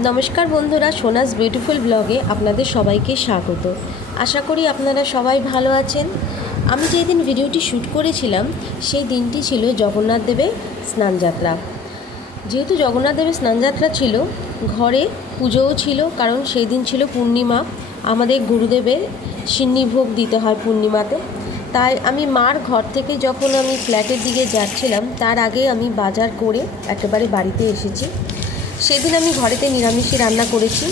নমস্কার বন্ধুরা, সোনাস বিউটিফুল ব্লগে আপনাদের সবাইকে স্বাগত। আশা করি আপনারা সবাই ভালো আছেন। আমি যেদিন ভিডিওটি শ্যুট করেছিলাম সেই দিনটি ছিল জগন্নাথ দেবের স্নানযাত্রা। যেহেতু জগন্নাথ দেবের স্নানযাত্রা ছিল, ঘরে পুজোও ছিল, কারণ সেই দিন ছিল পূর্ণিমা। আমাদের গুরুদেবের সিন্নিভোগ দিতে হয় পূর্ণিমাতে। তাই আমি মার ঘর থেকে যখন আমি ফ্ল্যাটের দিকে যাচ্ছিলাম, তার আগে আমি বাজার করে একেবারে বাড়িতে এসেছি। সেদিন আমি ঘরেতে নিরামিষই রান্না করেছি।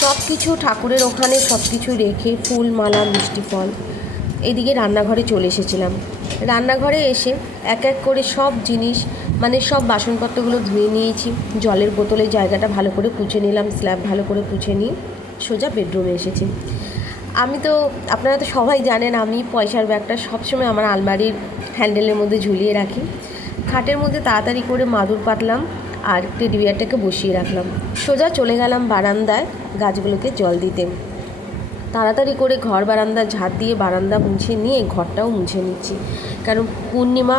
সব কিছু ঠাকুরের ওখানে সব কিছু রেখে ফুল, মালা, মিষ্টি ফল এদিকে রান্নাঘরে চলে এসেছিলাম। রান্নাঘরে এসে এক এক করে সব জিনিস সব বাসনপত্রগুলো ধুয়ে নিয়েছি। জলের বোতলের জায়গাটা ভালো করে পুছে নিলাম, স্ল্যাব ভালো করে পুছে নিয়ে সোজা বেডরুমে এসেছি। আপনারা তো সবাই জানেন, আমি পয়সার ব্যাগটা সবসময় আমার আলমারির হ্যান্ডেলের মধ্যে ঝুলিয়ে রাখি। খাটের মধ্যে তাড়াতাড়ি করে মাদুর পাতলাম আর টেডি বিয়ারটাকে বসিয়ে রাখলাম। সোজা চলে গেলাম বারান্দায় গাছগুলোকে জল দিতে। তাড়াতাড়ি করে ঘর বারান্দা ঝাড় দিয়ে বারান্দা মুছে নিয়ে ঘরটাও মুছে নিচ্ছি, কারণ পূর্ণিমা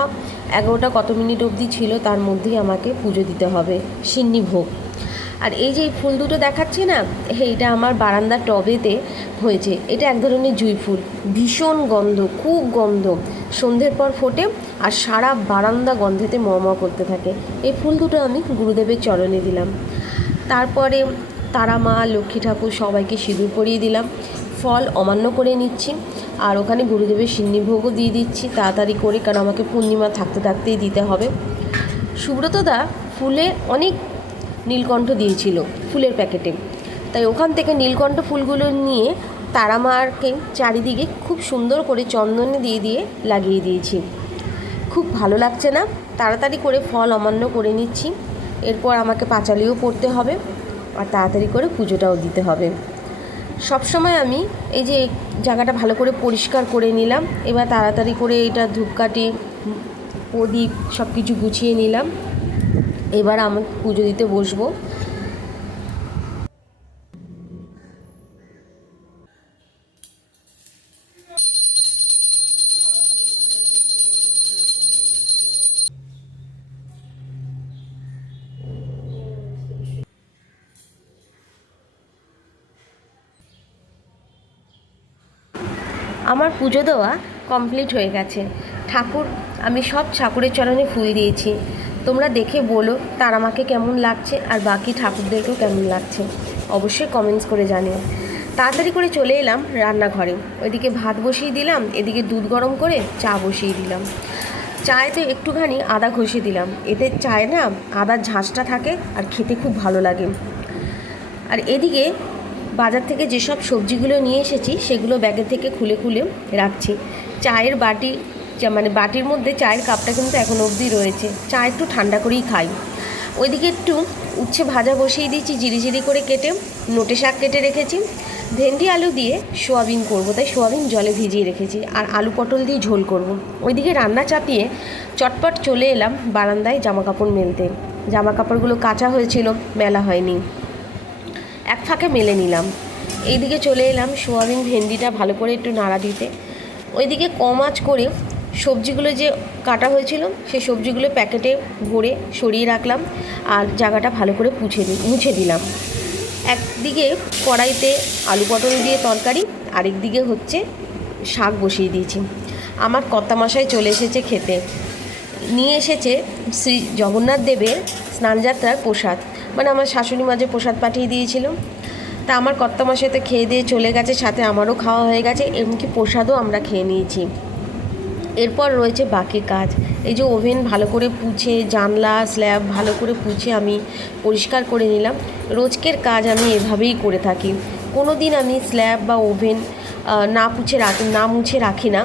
11টা কত মিনিট অবধি ছিল, তার মধ্যেই আমাকে পুজো দিতে হবে সিন্নিভোগ। আর এই যে ফুল দুটো দেখাচ্ছি না, এইটা আমার বারান্দার টবেতে হয়েছে। এটা এক ধরনের জুঁই ফুল, ভীষণ গন্ধ, খুব গন্ধ। সন্ধ্যের পর ফোটে আর সারা বারান্দা গন্ধেতে ম করতে থাকে। এই ফুল দুটো আমি গুরুদেবের চরণে দিলাম। তারপরে তারা মা, লক্ষ্মী ঠাকুর সবাইকে সিঁদুর পরিয়ে দিলাম। ফল অমান্য করে নিচ্ছি আর ওখানে গুরুদেবের সিন্নিভোগও দিয়ে দিচ্ছি তাড়াতাড়ি করে, কারণ আমাকে পূর্ণিমা থাকতে থাকতেই দিতে হবে। সুব্রতদা ফুলে অনেক নীলকণ্ঠ দিয়েছিল ফুলের প্যাকেটে, তাই ওখান থেকে নীলকণ্ঠ ফুলগুলো নিয়ে তারামাকে চারিদিকে খুব সুন্দর করে চন্দনে দিয়ে দিয়ে লাগিয়ে দিয়েছি। খুব ভালো লাগছে না, তাড়াতাড়ি করে ফল অমান্য করে নিচ্ছি। এরপর আমাকে পাঁচালিও পড়তে হবে আর তাড়াতাড়ি করে পুজোটাও দিতে হবে। সবসময় আমি এই যে জায়গাটা ভালো করে পরিষ্কার করে নিলাম। এবার তাড়াতাড়ি করে এটা ধূপকাঠি, প্রদীপ সব কিছু গুছিয়ে নিলাম। এবার আমি পুজো দিতে বসবো। আমার পুজো দেওয়া কমপ্লিট হয়ে গেছে। আমি সব ঠাকুরের চরণে ফুল দিয়েছি। তোমরা দেখে বলো তার আমাকে কেমন লাগছে আর বাকি ঠাকুরদেরকেও কেমন লাগছে, অবশ্যই কমেন্টস করে জানিও। তাড়াতাড়ি করে চলে এলাম রান্নাঘরে। ওইদিকে ভাত বসিয়ে দিলাম, এদিকে দুধ গরম করে চা বসিয়ে দিলাম। চায়েতে একটুখানি আদা ঘষে দিলাম, এতে চায়ে না আদার ঝাঁঝটা থাকে আর খেতে খুব ভালো লাগে। আর এদিকে বাজার থেকে যেসব সবজিগুলো নিয়ে এসেছি সেগুলো ব্যাগের থেকে খুলে খুলে রাখছি। চায়ের বাটি বাটির মধ্যে চায়ের কাপটা কিন্তু এখনও অবধি রয়েছে। চা একটু ঠান্ডা করেই খাই। ওইদিকে একটু উচ্ছে ভাজা বসিয়ে দিয়েছি, জিরি করে কেটে। নোটে শাক কেটে রেখেছি। ভেন্ডি আলু দিয়ে সোয়াবিন করব, তাই সোয়াবিন জলে ভিজিয়ে রেখেছি। আর আলু পটল দিয়ে ঝোল করব। ওইদিকে রান্না চাপিয়ে চটপট চলে এলাম বারান্দায় জামা কাপড় মেলতে। জামা কাপড়গুলো কাচা হয়েছিল, মেলা হয়নি, এক ফাঁকে মেলে নিলাম। এইদিকে চলে এলাম সোয়াবিন ভেন্ডিটা ভালো করে একটু নাড়া দিতে। ওইদিকে কম আঁচ করে সবজিগুলো যে কাটা হয়েছিল সেই সবজিগুলো প্যাকেটে ভরে সরিয়ে রাখলাম আর জায়গাটা ভালো করে মুছে দিলাম। একদিকে কড়াইতে আলু পটল দিয়ে তরকারি, আরেক দিকে হচ্ছে শাক বসিয়ে দিয়েছি। আমার কর্তামশাই চলে এসেছে খেতে। নিয়ে এসেছে শ্রী জগন্নাথ দেবের স্নানযাত্রার প্রসাদ, আমার শাশুড়ি মা যে প্রসাদ পাঠিয়ে দিয়েছিল। তা আমার কর্তামশাই তো খেয়ে দিয়ে চলে গেছে, সাথে আমারও খাওয়া হয়ে গেছে, এমনকি প্রসাদও আমরা খেয়ে নিয়েছি। এরপর রয়েছে বাকি কাজ। এই যে ওভেন ভালো করে পুছে, জানলা স্ল্যাব ভালো করে পুছে আমি পরিষ্কার করে নিলাম। রোজকের কাজ আমি এভাবেই করে থাকি। কোনো দিন আমি স্ল্যাব বা ওভেন না মুছে রাখি না।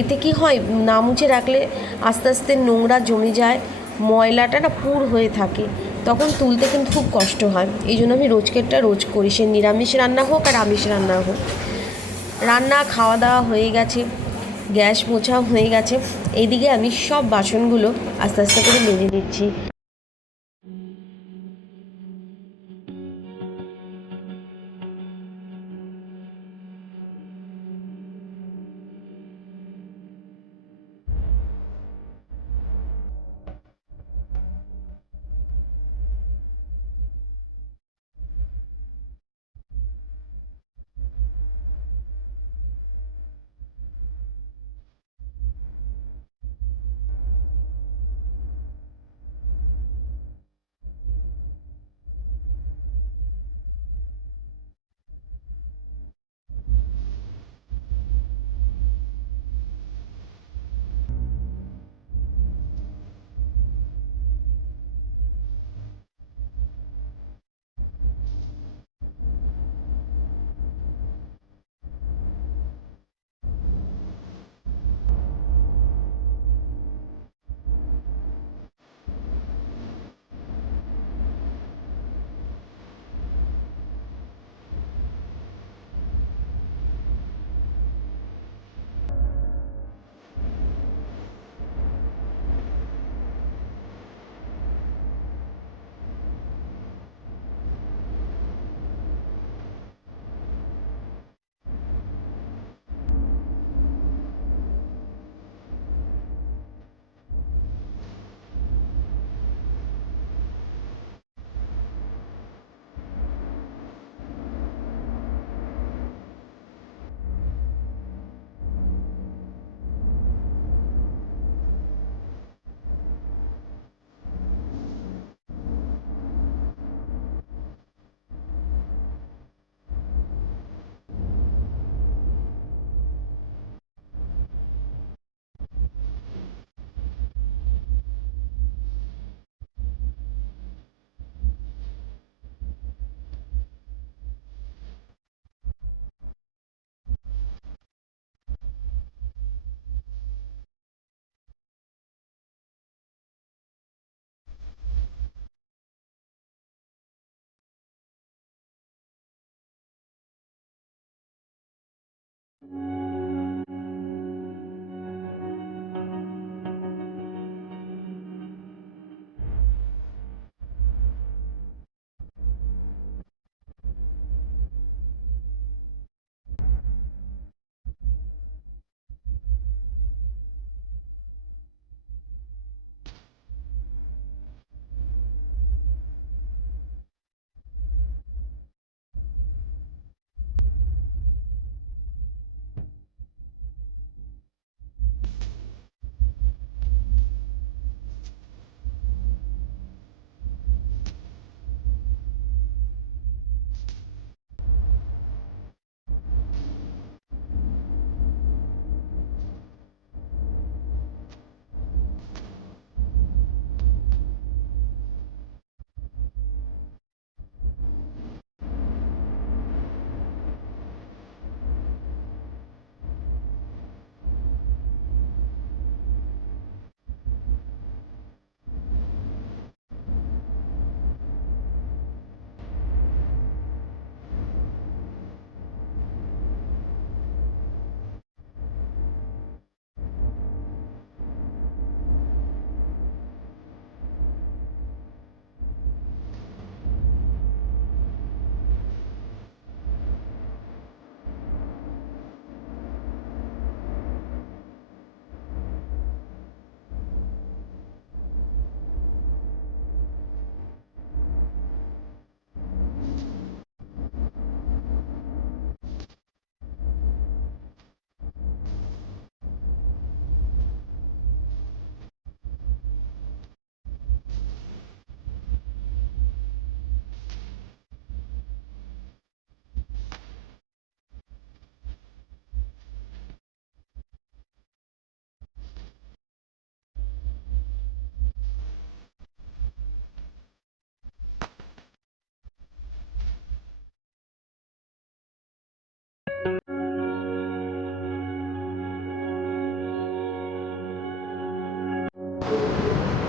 এতে কি হয়, না মুছে রাখলে আস্তে আস্তে নোংরা জমে যায়, ময়লাটা না পুর হয়ে থাকে, তখন তুলতে কিন্তু খুব কষ্ট হয়। এই জন্য আমি রোজকেরটা রোজ করি, সে নিরামিষ রান্না হোক আর আমিষ রান্না হোক। রান্না খাওয়া দাওয়া হয়ে গেছে, গ্যাস মোছাও হয়ে গেছে। এইদিকে আমি সব বাসনগুলো আস্তে আস্তে করে মেজে নিচ্ছি।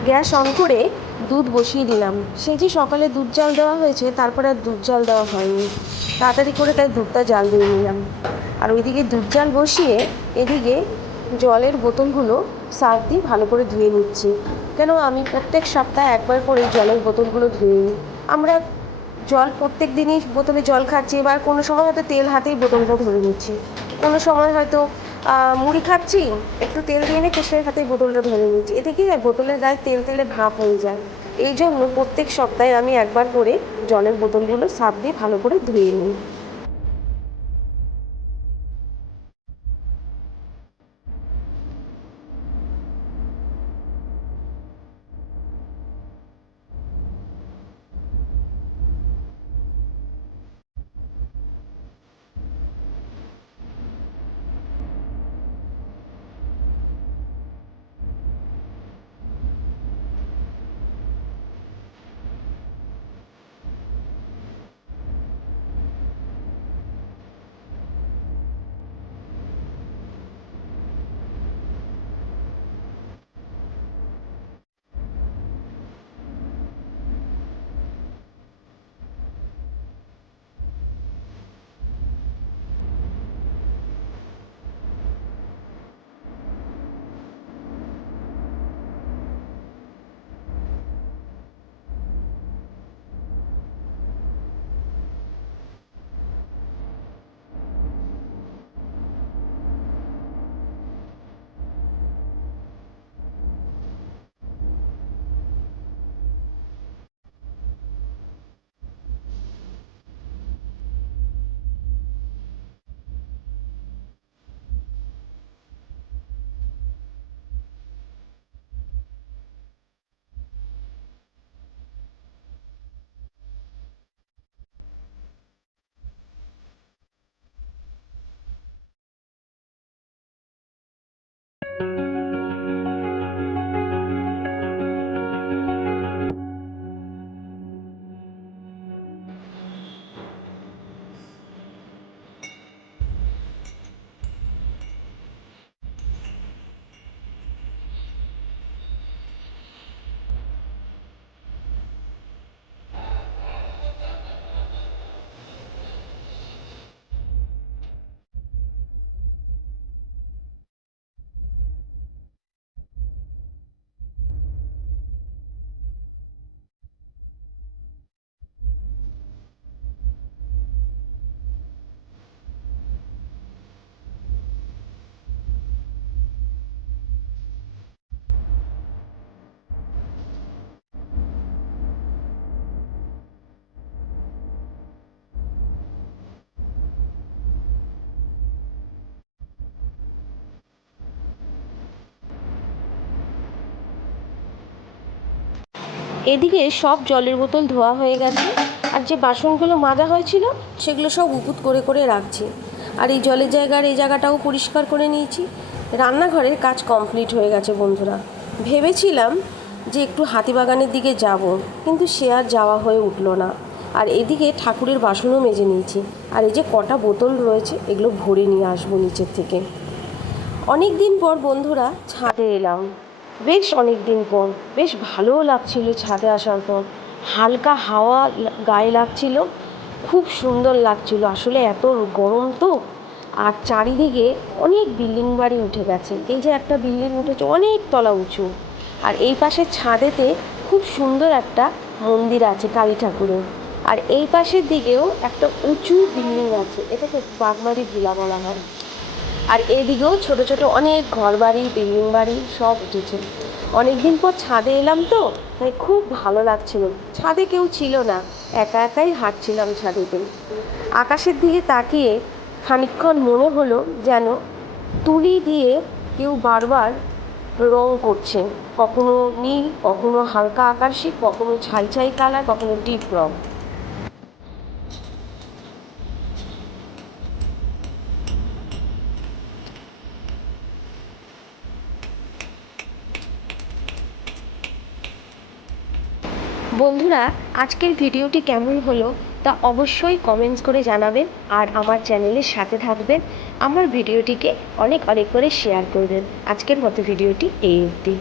গ্যাস অন করে দুধ বসিয়ে দিলাম। সেই যে সকালে দুধ জাল দেওয়া হয়েছে, তারপরে আর দুধ জাল দেওয়া হয়নি, তাড়াতাড়ি করে তাই দুধটা জাল দিয়ে নিলাম। আর ওইদিকে দুধ জাল বসিয়ে এদিকে জলের বোতলগুলো সার্ফ দিয়ে ভালো করে ধুয়ে নিচ্ছি। কেন আমি প্রত্যেক সপ্তাহে একবার করে জলের বোতলগুলো ধুয়ে নিই। আমরা জল প্রত্যেক দিনই বোতলে জল খাচ্ছি, এবার কোনো সময় হয়তো তেল হাতেই বোতলটা ধরে নিচ্ছি, কোনো সময় হয়তো মুড়ি খাচ্ছি, একটু তেল দিয়ে নিয়ে কেশের হাতেই বোতলটা ধরে নিচ্ছি। এতে কি হয়, বোতলের গায়ে তেল তেলে ভাপ হয়ে যায়। এই জন্য প্রত্যেক সপ্তাহে আমি একবার করে জলের বোতলগুলো সার্ফ দিয়ে ভালো করে ধুয়ে নিই। এদিকে সব জলের বোতল ধোয়া হয়ে গেছে, আর যে বাসনগুলো মাজা হয়েছিল সেগুলো সব উপুত করে করে রাখছি। আর এই জলের জায়গার এই জায়গাটাও পরিষ্কার করে নিয়েছি। রান্নাঘরের কাজ কমপ্লিট হয়ে গেছে বন্ধুরা। ভেবেছিলাম যে একটু হাতিবাগানের দিকে যাব, কিন্তু সে আর যাওয়া হয়ে উঠলো না। আর এদিকে ঠাকুরের বাসনও মেজে নিয়েছি। আর এই যে কটা বোতল রয়েছে, এগুলো ভরে নিয়ে আসবো নিচের থেকে। অনেক দিন পর বন্ধুরা ছাদে এলাম, বেশ অনেক দিন পর। বেশ ভালোও লাগছিল ছাদে আসার পর, হালকা হাওয়া গায়ে লাগছিল, খুব সুন্দর লাগছিল। আসলে এত গরম তো, আর চারিদিকে অনেক বিল্ডিং বাড়ি উঠে গেছে। এই যে একটা বিল্ডিং উঠেছে অনেক তলা উঁচু, আর এই পাশের ছাদেতে খুব সুন্দর একটা মন্দির আছে কালী ঠাকুরের। আর এই পাশের দিকেও একটা উঁচু বিল্ডিং আছে, এটাকে বাগমারি ভিলা বলা হয়। আর এদিকেও ছোট ছোট অনেক ঘর বাড়ি, বিল্ডিং বাড়ি সব উঠেছে। অনেক দিন পর ছাদে এলাম তো, তাই খুব ভালো লাগছিল। ছাদে কেউ ছিল না, একা একাই হাঁটছিলাম ছাদেতে। আকাশের দিকে তাকিয়ে খানিকক্ষণ মনে হলো যেন তুলি দিয়ে কেউ বারবার রং করছে, কখনো নীল, কখনো হালকা আকাশি, কখনো ছাই ছাই কালার, কখনো ডিপ রং। বন্ধুরা, আজকের ভিডিওটি কেমন হলো তা অবশ্যই কমেন্টস করে জানাবেন, আর আমার চ্যানেলের সাথে থাকবেন। আমার ভিডিওটিকে অনেক অনেক করে শেয়ার করবেন। আজকের মতো ভিডিওটি এই অবধি।